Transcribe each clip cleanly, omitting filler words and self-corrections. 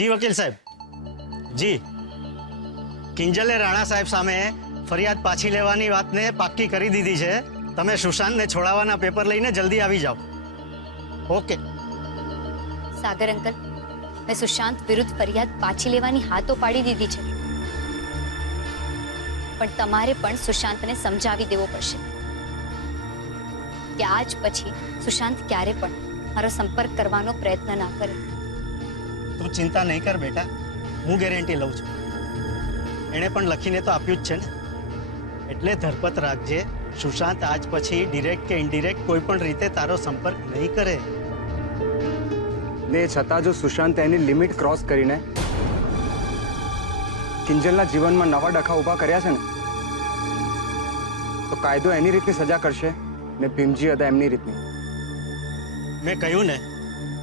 જી વકીલ સાહેબ, જી કિંજલે રાણા સાહેબ સામે ફરિયાદ પાછી લેવાની વાતને પાક્કી કરી દીધી છે. તમે સુશાંતને છોડાવવાના પેપર લઈને જલ્દી આવી જાઓ. ઓકે. સાગર અંકલ, મેં સુશાંત વિરુદ્ધ ફરિયાદ પાછી લેવાની હા તો પાડી દીધી છે, પણ તમારે પણ સુશાંતને સમજાવી દેવો પડશે કે આજ પછી સુશાંત ક્યારે પણ મારો સંપર્ક કરવાનો પ્રયત્ન ના કરે. તું ચિંતા નહીં કર બેટા, હું ગેરંટી લઉં છું. એણે પણ લખીને તો આપ્યું જ છે ને. એટલે ધરપત રાખજે, સુશાંત આજ પછી ડિરેક્ટ કે ઇનડિરેક્ટ કોઈ પણ રીતે તારો સંપર્ક નહીં કરે. ને છતાં જો સુશાંત એની લિમિટ ક્રોસ કરીને કિંજલના જીવનમાં નવા ડખા ઊભા કર્યા છે ને, તો કાયદો એની રીતની સજા કરશે ને ભીમજી અદા એમની રીતની. મેં કહ્યું ને,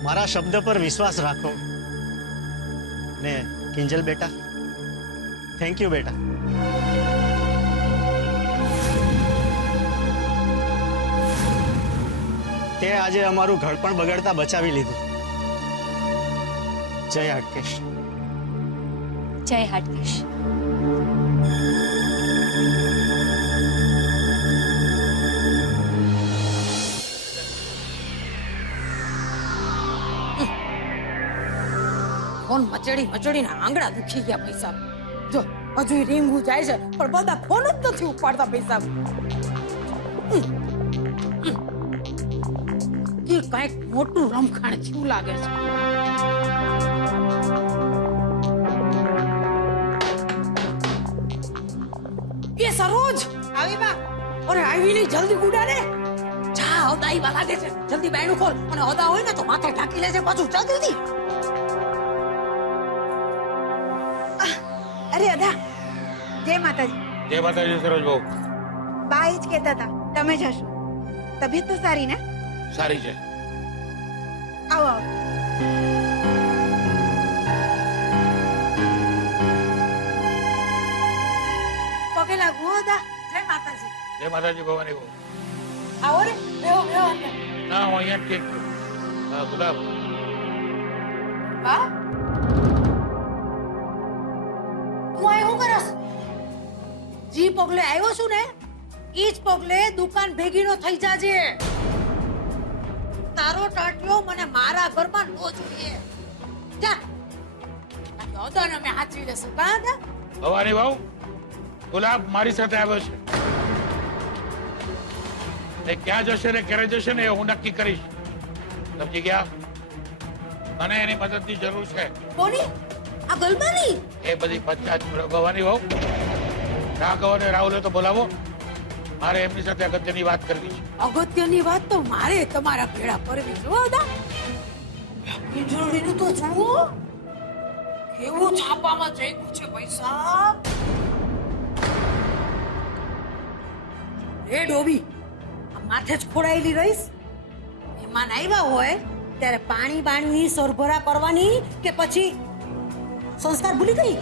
મારા શબ્દ પર વિશ્વાસ રાખો. ને કિંજલ બેટા, થેન્ક યુ બેટા. તે આજે અમારું ઘર પણ બગડતા બચાવી લીધું. જય હાટકેશ. જય હાટકેશ. ફોન મચડીને આંગળા દુખી ગયા પૈસા. જો હજુ રીંગું જાય છે પણ બધા ફોન જ નથી ઉપાડતા પૈસા. કે કઈક મોટું રમખાણ જેવું લાગે છે. એ સરોજ આવી બા. અરે આવી નહીં, જલ્દી ગુડા ને. જા હદા આવીવા લાગે છે, જલ્દી બાયણું ખોલ. અને હદા હોય ને તો માથે ઢાંકી લેજે પાછું. જા જલ્દી. અરે અદા, જય માતાજી. જય માતાજી સરોજ બહુ. બા જ કહેતા હતા તમે જશો. તબિયત તો સારી ને? સારી છે. આવો આવો. પગે લાગુ અદા. જય માતાજી. જય માતાજી ભવાની બહુ. આવો રે, બેહો બેહો અંદર. ના હું અહીંયા ઠીક છું. હા ગુલાબ. બા તું આ શું કરસ? જી પગલે આવ્યો છું ને, ઈ જ પગલે દુકાન ભેગીનો થઈ જાજે. તારો ટાટિયો મને મારા ઘરમાં નો જોઈએ. જા. યોદાને મે હાચવી લેશું. કાંદા ભવાની બહુ, ગુલાબ મારી સાથે આવ્યો છે. એ ક્યાં જશે ને ક્યારે જશે ને એ હું નક્કી કરીશ. સમજી ગયા? મને એની મદદની જરૂર છે. કોની? આ ગલબાની? એ બધી પંચાયત ભવાની બહુ. રાઘવ અને રાહુલે તો બોલાવો, મારે એમની સાથે અગત્યની વાત કરવી છે. અગત્યની વાત તો મારે તમારા ભેળા કરવી છે. દાદા પિંજોડીનું તો જુઓ કેવું છાપામાં જઈગું છે પૈસા. એ ડોબી, આ માથે જ ખોડાયેલી રહીશ. મહેમાન આવ્યા હોય ત્યારે પાણી બાણીની સરભરા કરવાની કે પછી સંસ્કાર ભૂલી ગઈ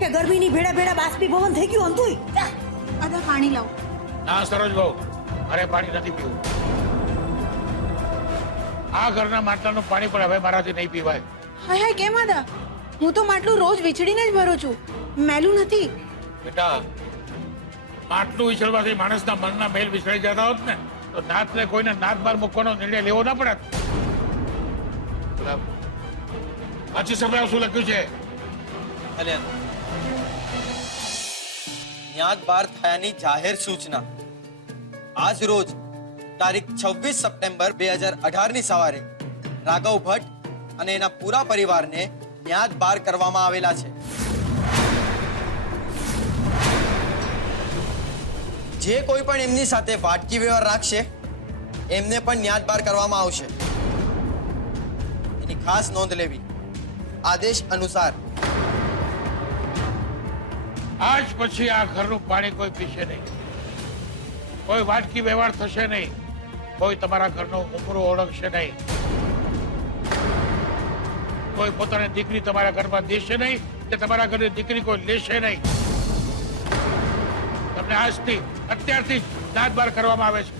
કે ગરમીની ભેડા ભેડા બાષ્પીભવન થઈ ગયું અંતુય. અદા પાણી લાવ. ના સરોજ બહુ, મારે પાણી નથી પીવું. આ ઘરના માટલાનું પાણી પણ હવે મારાથી નહીં પીવાય. હાય હાય, કેમ અદા? હું તો માટલું રોજ વિછડીને જ ભરું છું, મેલું નથી. બેટા, માટલું વિછળવાથી માણસના મનના મેલ વિછળી જતા હોત ને તો નાતને કોઈને નાત બાર મૂકવાનો નિર્ણય લેવો ના પડત. પાછી સંભળાવ શું લખ્યું છે. ન્યાદ બાર થયાની જાહેર સૂચના. આજ રોજ તારીખ 26 સપ્ટેમ્બર 2018 ની સવારે રાઘવ ભટ્ટ અને એના પૂરા પરિવારને ન્યાદ બાર કરવામાં આવેલા છે. જે કોઈ પણ એમની સાથે વાટકી વ્યવહાર રાખશે એમને પણ ન્યાદ બાર કરવામાં આવશે. એની ખાસ નોંધ લેવી. આદેશ અનુસાર આજ પછી આ ઘરનું પાણી કોઈ પીશે નહીં, કોઈ વાટકી વ્યવહાર થશે નહીં, કોઈ તમારા ઘરનો ઉમરો ઓળખશે નહીં, કોઈ પોતાની દીકરી તમારા ઘરમાં દેશે નહીં કે તમારા ઘરની દીકરી કોઈ લેશે નહીં. તમને આજથી અત્યારથી જ દાંત બાર કરવામાં આવે છે.